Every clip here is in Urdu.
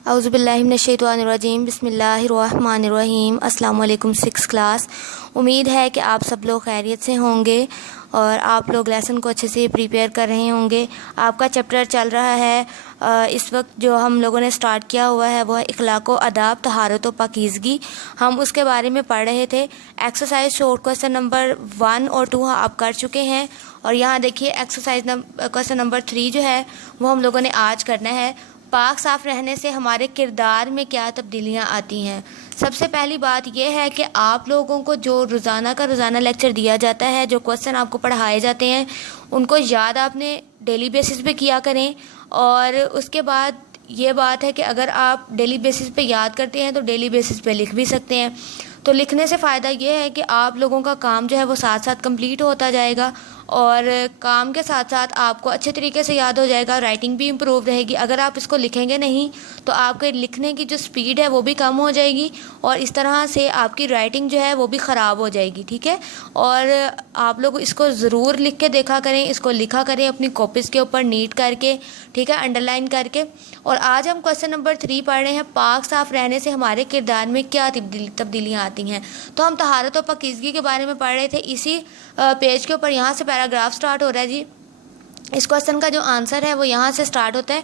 اعوذ باللہ من الشیطان الرجیم، بسم اللہ الرحمن الرحیم۔ السلام علیکم 6 کلاس۔ امید ہے کہ آپ سب لوگ خیریت سے ہوں گے اور آپ لوگ لیسن کو اچھے سے پریپیئر کر رہے ہوں گے۔ آپ کا چیپٹر چل رہا ہے اس وقت جو ہم لوگوں نے سٹارٹ کیا ہوا ہے وہ ہے اخلاق و آداب، طہارت و پاکیزگی۔ ہم اس کے بارے میں پڑھ رہے تھے۔ ایکسرسائز شورٹ کوسچن نمبر 1 اور 2 آپ کر چکے ہیں، اور یہاں دیکھیے ایکسرسائز کوسچن نمبر 3 جو ہے وہ ہم لوگوں نے آج کرنا ہے۔ پاک صاف رہنے سے ہمارے کردار میں کیا تبدیلیاں آتی ہیں۔ سب سے پہلی بات یہ ہے کہ آپ لوگوں کو جو روزانہ کا روزانہ لیکچر دیا جاتا ہے، جو کوسچن آپ کو پڑھائے جاتے ہیں، ان کو یاد آپ نے ڈیلی بیسس پہ کیا کریں۔ اور اس کے بعد یہ بات ہے کہ اگر آپ ڈیلی بیسس پہ یاد کرتے ہیں تو ڈیلی بیسس پہ لکھ بھی سکتے ہیں۔ تو لکھنے سے فائدہ یہ ہے کہ آپ لوگوں کا کام جو ہے وہ ساتھ ساتھ کمپلیٹ ہوتا جائے گا، اور کام کے ساتھ ساتھ آپ کو اچھے طریقے سے یاد ہو جائے گا، رائٹنگ بھی امپروو رہے گی۔ اگر آپ اس کو لکھیں گے نہیں تو آپ کے لکھنے کی جو سپیڈ ہے وہ بھی کم ہو جائے گی، اور اس طرح سے آپ کی رائٹنگ جو ہے وہ بھی خراب ہو جائے گی، ٹھیک ہے۔ اور آپ لوگ اس کو ضرور لکھ کے دیکھا کریں، اس کو لکھا کریں اپنی کاپیز کے اوپر نیٹ کر کے، ٹھیک ہے، انڈر لائن کر کے۔ اور آج ہم کوسچن نمبر 3 پڑھ رہے ہیں، پاک صاف رہنے سے ہمارے کردار میں کیا تبدیلیاں آتی ہیں۔ تو ہم طہارت و پاکیزگی کے بارے میں پڑھ رہے تھے، اسی پیج کے اوپر یہاں سے پیراگراف سٹارٹ ہو رہا ہے جی۔ اس کوسچن کا جو آنسر ہے وہ یہاں سے سٹارٹ ہوتا ہے،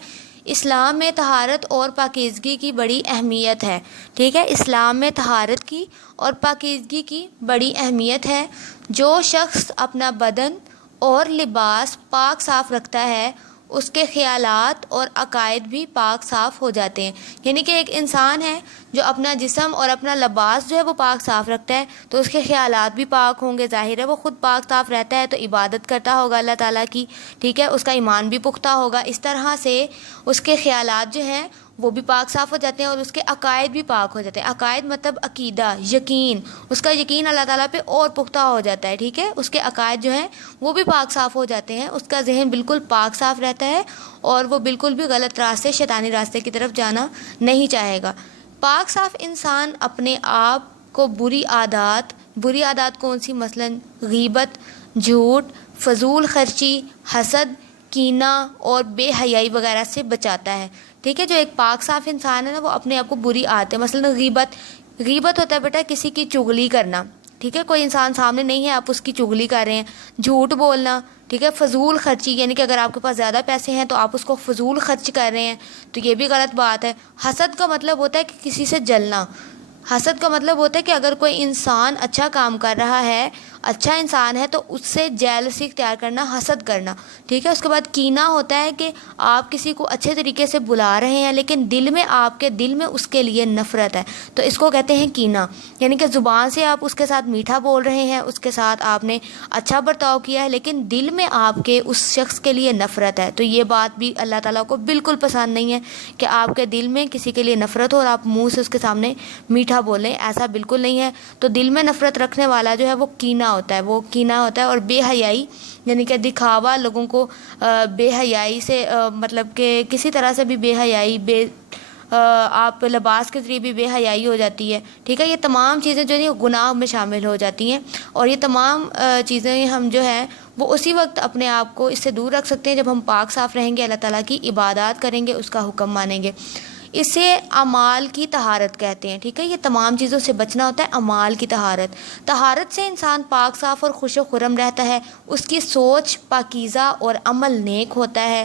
اسلام میں طہارت اور پاکیزگی کی بڑی اہمیت ہے، ٹھیک ہے۔ اسلام میں طہارت کی اور پاکیزگی کی بڑی اہمیت ہے۔ جو شخص اپنا بدن اور لباس پاک صاف رکھتا ہے اس کے خیالات اور عقائد بھی پاک صاف ہو جاتے ہیں۔ یعنی کہ ایک انسان ہے جو اپنا جسم اور اپنا لباس جو ہے وہ پاک صاف رکھتا ہے تو اس کے خیالات بھی پاک ہوں گے، ظاہر ہے وہ خود پاک صاف رہتا ہے تو عبادت کرتا ہوگا اللہ تعالیٰ کی، ٹھیک ہے، اس کا ایمان بھی پختہ ہوگا۔ اس طرح سے اس کے خیالات جو ہیں وہ بھی پاک صاف ہو جاتے ہیں اور اس کے عقائد بھی پاک ہو جاتے ہیں۔ عقائد مطلب عقیدہ، یقین، اس کا یقین اللہ تعالیٰ پہ اور پختہ ہو جاتا ہے، ٹھیک ہے۔ اس کے عقائد جو ہیں وہ بھی پاک صاف ہو جاتے ہیں، اس کا ذہن بالکل پاک صاف رہتا ہے اور وہ بالکل بھی غلط راستے، شیطانی راستے کی طرف جانا نہیں چاہے گا۔ پاک صاف انسان اپنے آپ کو بری عادات کون سی؟ مثلاً غیبت، جھوٹ، فضول خرچی، حسد، کینہ اور بے حیائی وغیرہ سے بچاتا ہے، ٹھیک ہے۔ جو ایک پاک صاف انسان ہے نا وہ اپنے آپ کو بری عادتیں، مثلاً غیبت ہوتا ہے بیٹا کسی کی چغلی کرنا، ٹھیک ہے، کوئی انسان سامنے نہیں ہے آپ اس کی چغلی کر رہے ہیں۔ جھوٹ بولنا، ٹھیک ہے۔ فضول خرچی یعنی کہ اگر آپ کے پاس زیادہ پیسے ہیں تو آپ اس کو فضول خرچ کر رہے ہیں تو یہ بھی غلط بات ہے۔ حسد کا مطلب ہوتا ہے کہ کسی سے جلنا۔ حسد کا مطلب ہوتا ہے کہ اگر کوئی انسان اچھا کام کر رہا ہے، اچھا انسان ہے، تو اس سے جیلسی اختیار کرنا، حسد کرنا، ٹھیک ہے۔ اس کے بعد کینہ ہوتا ہے کہ آپ کسی کو اچھے طریقے سے بلا رہے ہیں لیکن آپ کے دل میں اس کے لیے نفرت ہے، تو اس کو کہتے ہیں کینہ۔ یعنی کہ زبان سے آپ اس کے ساتھ میٹھا بول رہے ہیں، اس کے ساتھ آپ نے اچھا برتاؤ کیا ہے لیکن دل میں آپ کے اس شخص کے لیے نفرت ہے، تو یہ بات بھی اللہ تعالیٰ کو بالکل پسند نہیں ہے کہ آپ کے دل میں کسی کے لیے نفرت ہو اور آپ منہ سے اس کے سامنے میٹھا بولیں، ایسا بالکل نہیں ہے۔ تو دل میں نفرت رکھنے والا جو ہے وہ کینہ ہوتا ہے، اور بے حیائی یعنی کہ دکھاوا، لوگوں کو بے حیائی سے مطلب کہ کسی طرح سے بھی بے حیائی، آپ لباس کے ذریعے بھی بے حیائی ہو جاتی ہے، ٹھیک ہے۔ یہ تمام چیزیں جو ہیں گناہ میں شامل ہو جاتی ہیں، اور یہ تمام چیزیں ہم جو ہے وہ اسی وقت اپنے آپ کو اس سے دور رکھ سکتے ہیں جب ہم پاک صاف رہیں گے، اللہ تعالیٰ کی عبادات کریں گے، اس کا حکم مانیں گے۔ اسے اعمال کی طہارت کہتے ہیں، ٹھیک ہے۔ یہ تمام چیزوں سے بچنا ہوتا ہے، اعمال کی طہارت۔ طہارت سے انسان پاک صاف اور خوش و خرم رہتا ہے، اس کی سوچ پاکیزہ اور عمل نیک ہوتا ہے۔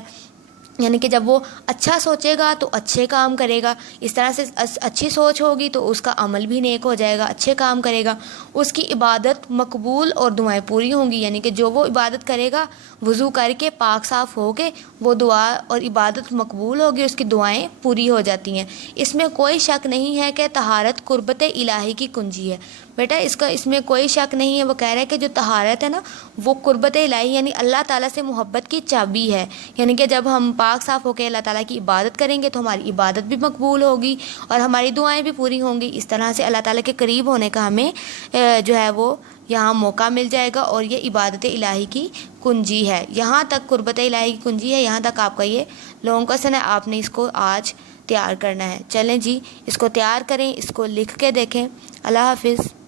یعنی کہ جب وہ اچھا سوچے گا تو اچھے کام کرے گا، اس طرح سے اچھی سوچ ہوگی تو اس کا عمل بھی نیک ہو جائے گا، اچھے کام کرے گا، اس کی عبادت مقبول اور دعائیں پوری ہوں گی۔ یعنی کہ جو وہ عبادت کرے گا وضو کر کے پاک صاف ہو کے، وہ دعا اور عبادت مقبول ہوگی، اس کی دعائیں پوری ہو جاتی ہیں۔ اس میں کوئی شک نہیں ہے کہ طہارت قربت الہی کی کنجی ہے بیٹا، اس میں کوئی شک نہیں ہے۔ وہ کہہ رہا ہے کہ جو طہارت ہے نا وہ قربت الہی یعنی اللہ تعالیٰ سے محبت کی چابی ہے۔ یعنی کہ جب ہم پاک صاف ہو کے اللہ تعالیٰ کی عبادت کریں گے تو ہماری عبادت بھی مقبول ہوگی اور ہماری دعائیں بھی پوری ہوں گی۔ اس طرح سے اللہ تعالیٰ کے قریب ہونے کا ہمیں جو ہے وہ یہاں موقع مل جائے گا، اور یہ عبادت الہی کی کنجی ہے۔ یہاں تک قربت الہی کی کنجی ہے، یہاں تک آپ کا یہ لوگوں کا سن ہے، آپ نے اس کو آج تیار کرنا ہے۔ چلیں جی اس کو تیار کریں، اس کو لکھ کے دیکھیں۔ اللہ حافظ۔